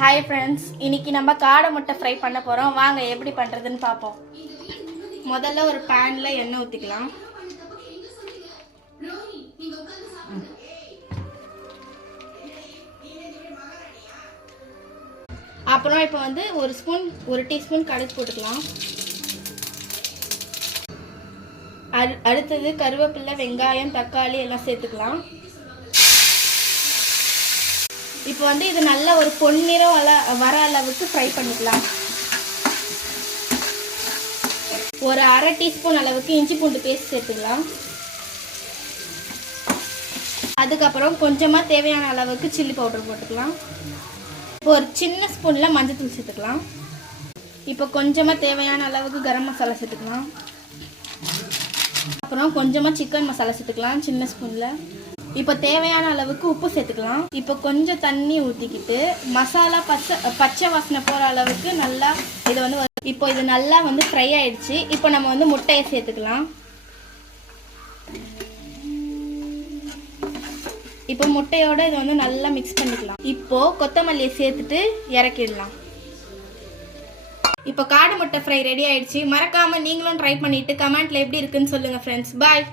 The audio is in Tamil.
ஹாய் ஃப்ரெண்ட்ஸ், இன்னைக்கு நம்ம காடை முட்டை ஃப்ரை பண்ண போகிறோம். வாங்க எப்படி பண்ணுறதுன்னு பார்ப்போம். முதல்ல ஒரு பேனில் எண்ணெய் ஊற்றிக்கலாம். அப்புறம் இப்போ வந்து ஒரு டீஸ்பூன் கடுகு போட்டுக்கலாம். அடுத்தது கருவேப்பிலை, வெங்காயம், தக்காளி எல்லாம் சேர்த்துக்கலாம். இப்போ வந்து இது நல்ல ஒரு பொன்னிறம் வர அளவுக்கு ஃப்ரை பண்ணிக்கலாம். ஒரு அரை டீஸ்பூன் அளவுக்கு இஞ்சி பூண்டு பேஸ்ட் சேர்த்துக்கலாம். அதுக்கப்புறம் கொஞ்சமாக தேவையான அளவுக்கு சில்லி பவுடர் போட்டுக்கலாம். இப்போ ஒரு சின்ன ஸ்பூனில் மஞ்சள் தூள் சேர்த்துக்கலாம். இப்போ கொஞ்சமாக தேவையான அளவுக்கு கரம் மசாலா சேர்த்துக்கலாம். அப்புறம் கொஞ்சமாக சிக்கன் மசாலா சேர்த்துக்கலாம் சின்ன ஸ்பூனில். இப்போ தேவையான அளவுக்கு உப்பு சேர்த்துக்கலாம். இப்போ கொஞ்சம் தண்ணி ஊற்றிக்கிட்டு மசாலா பச்சை வாசனை போகிற அளவுக்கு நல்லா இது வந்து இப்போ இது நல்லா வந்து ஃப்ரை ஆயிடுச்சு. இப்போ நம்ம வந்து முட்டையை சேர்த்துக்கலாம். இப்போ முட்டையோட இதை வந்து நல்லா மிக்ஸ் பண்ணிக்கலாம். இப்போ கொத்தமல்லியை சேர்த்துட்டு இறக்கிடலாம். இப்போ காடை முட்டை ஃப்ரை ரெடி ஆயிடுச்சு. மறக்காம நீங்களும் ட்ரை பண்ணிட்டு கமெண்ட்ல எப்படி இருக்குன்னு சொல்லுங்க ஃப்ரெண்ட்ஸ். பாய்.